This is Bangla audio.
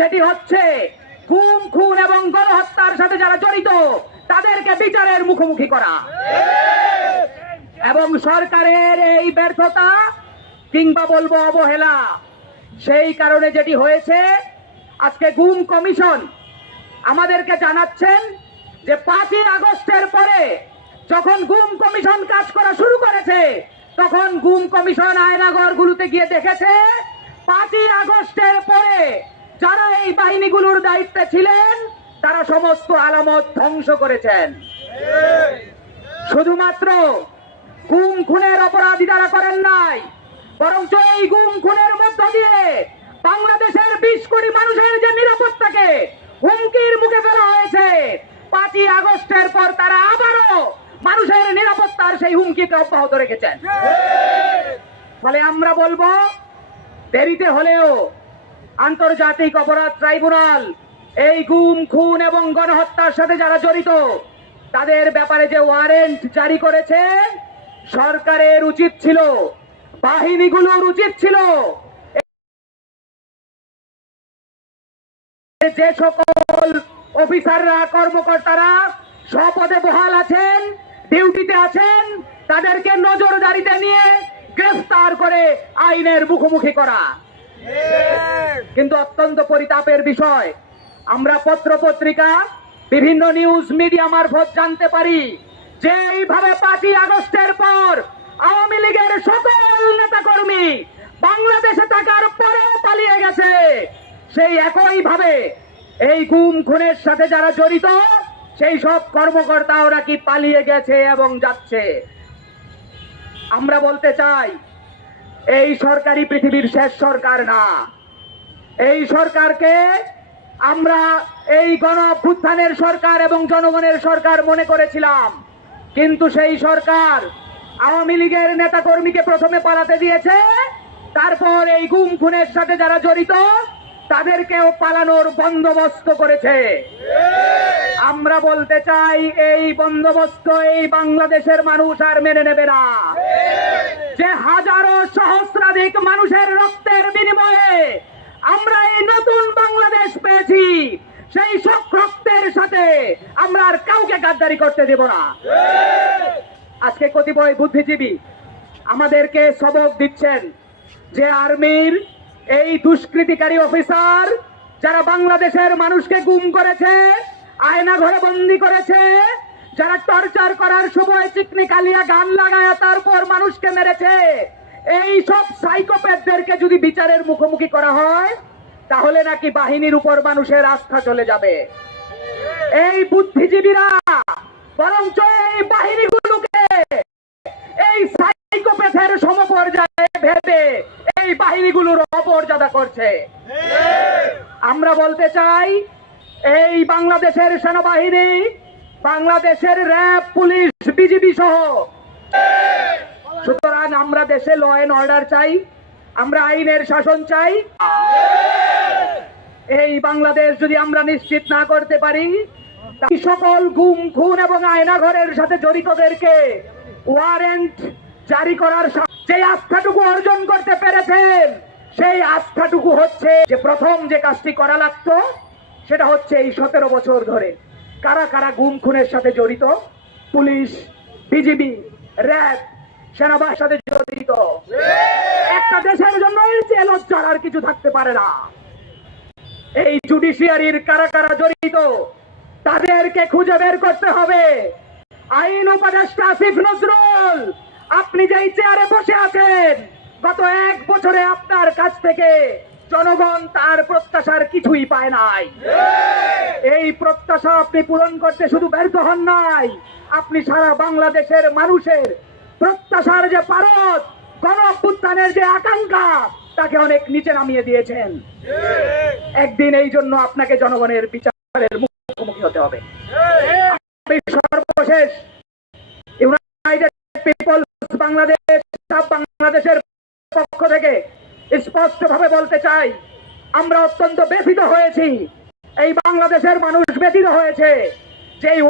সেটি হচ্ছে গুম খুন এবং গণহত্যার সাথে যারা জড়িত, তাদেরকে বিচারের মুখোমুখি করা। এবং সরকারের এই ব্যর্থতা, কিংবা বলব অবহেলা, সেই কারণে যেটি হয়েছে, আজকে গুম কমিশন আমাদেরকে জানাচ্ছেন যে পাঁচই আগস্টের পরে যখন গুম কমিশন কাজ করা শুরু করেছে, তখন গুম কমিশন আয়নাগর গুলোতে গিয়ে দেখেছে, পাঁচই আগস্টের পরে যারা এই বাহিনীগুলোর দায়িত্বে ছিলেন তারা সমস্ত আলামত ধ্বংস করেছেন। শুধুমাত্র গুম খুনের অপরাধী তারা করেন নাই বরং এই গুম খুনের মধ্য দিয়ে বাংলাদেশের বিশ কোটি মানুষের যে নিরাপত্তাকে হুমকির মুখে ফেলা হয়েছে পাঁচই আগস্টের পর তারা আবারও মানুষের নিরাপত্তার সেই হুমকিকে অব্যাহত রেখেছেন। ফলে আমরা বলব দেরিতে হলেও আন্তর্জাতিক অপরাধ ট্রাইব্যুনাল, এই গুম, খুন এবং গণহত্যার সাথে যারা জড়িত, তাদের ব্যাপারে যে ওয়ারেন্ট জারি করেছে, সরকারের উচিত ছিল, বাহিনীগুলোর উচিত ছিল যে সকল অফিসাররা, কর্মকর্তারা স্বপদে বহাল আছেন, ডিউটিতে আছেন, তাদেরকে নজরদারিতে নিয়ে গ্রেফতার করে আইনের মুখোমুখি করা। কিন্তু অত্যন্ত পরিতাপের বিষয়, আমরা পত্র পত্রিকা বিভিন্ন নিউজ মিডিয়া মারফত জানতে পারি যে এইভাবে পাঁচই আগস্টের পর আওয়ামী লীগের সকল নেতাকর্মী বাংলাদেশে থাকার পরেও পালিয়ে গেছে। সেই একই ভাবে এই গুম, খুনের সাথে যারা জড়িত, সেই সব কর্মকর্তা ওরা কি পালিয়ে গেছে এবং যাচ্ছে। আমরা বলতে চাই এই সরকারি পৃথিবীর শেষ সরকার না। এই সরকারকে আমরা এই গণ সরকার এবং জনগণের সরকার মনে করেছিলাম। কিন্তু সেই সরকার আওয়ামী লীগের নেতা কর্মীকে প্রথমে পালাতে দিয়েছে, তারপর এই গুম খুনের সাথে যারা জড়িত, তাদেরকেও পালানোর বন্দোবস্ত করেছে। আমরা বলতে চাই, এই বন্দোবস্ত এই বাংলাদেশের মানুষ আর মেনে নেবে না। হাজারো সহস্রাধিক মানুষের রক্তের বিনিময়ে আমরা এই নতুন বাংলাদেশ পেয়েছি। সেই সব রক্তের সাথে আমরা আর কাউকে গাদ্দারি করতে দেব না। আজকে কতিপয় বুদ্ধিজীবী আমাদেরকে সবক দিচ্ছেন যে আর্মির এই দুষ্কৃতিকারী অফিসার যারা বাংলাদেশের মানুষকে গুম করেছে আয়না ঘরে বন্দি করেছে যারা টর্চার করার সময় চিকনি কালিয়া গান লাগায়, তারপর মানুষকে মেরেছে। এই সব সাইকোপ্যাথদেরকে যদি বিচারের মুখোমুখি করা হয়, তাহলে নাকি বাহিনীর উপর মানুষের আস্থা চলে যাবে। এই বুদ্ধিজীবীরা, বরঞ্চ এই বাহিনীগুলোকে এই সাইকোপ্যাথের সমপর্যায়ে ভেবে এই বাহিনীগুলোর অপর্যাদা করছে। আমরা বলতে চাই, এই বাংলাদেশের সেনাবাহিনী বাংলাদেশের র্যাব, পুলিশ, বিজিবি সহ। সুতরাং আমরা দেশে ল অ্যান্ড অর্ডার চাই, আমরা আইনের শাসন চাই। এই বাংলাদেশ যদি আমরা নিশ্চিত না করতে পারি সকল গুম, খুন এবং আয়নাঘরের সাথে জড়িতদেরকে ওয়ারেন্ট জারি করার যে আস্থাটুকু অর্জন করতে পেরেছেন, সেই আস্থাটুকু হচ্ছে যে প্রথম যে কাজটি করা লাগতো, সেটা হচ্ছে এই সতেরো বছর ধরে। কারা কারা গুম খুনের সাথে জড়িত? পুলিশ, বিজিবি, র্যাব, সেনাবাহিনীর সাথে জড়িত। একটা দেশের জন্য লজ্জার আর কিছু থাকতে পারে না। এই জুডিশিয়ারির কারা কারা জড়িত, তাদেরকে খুঁজে বের করতে হবে। আইন উপদেষ্টা আসিফ নজরুল, আপনি যেই চেয়ারে বসে আছেন, গত এক বছরে আপনার কাছ থেকে জনগণ তার প্রত্যাশার কিছুই পায় নাই। এই প্রত্যাশা আপনি পূরণ করতে শুধু ব্যর্থ হন নাই। আপনি সারা বাংলাদেশের মানুষের প্রত্যাশার যে পারদ গণ অভ্যুত্থানের যে আকাঙ্ক্ষা, তাকে অনেক নিচে নামিয়ে দিয়েছেন। একদিন এই জন্য আপনাকে জনগণের বিচারের মুখোমুখি হতে হবে। সর্বশেষ ইউনাইটেড পিপলস বাংলাদেশ বাংলাদেশের পক্ষ থেকে স্পষ্ট ভাবে বলতে চাই আমরা অত্যন্ত ব্যথিত হয়েছি। এই বাংলাদেশের মানুষ ব্যথিত হয়েছে। যে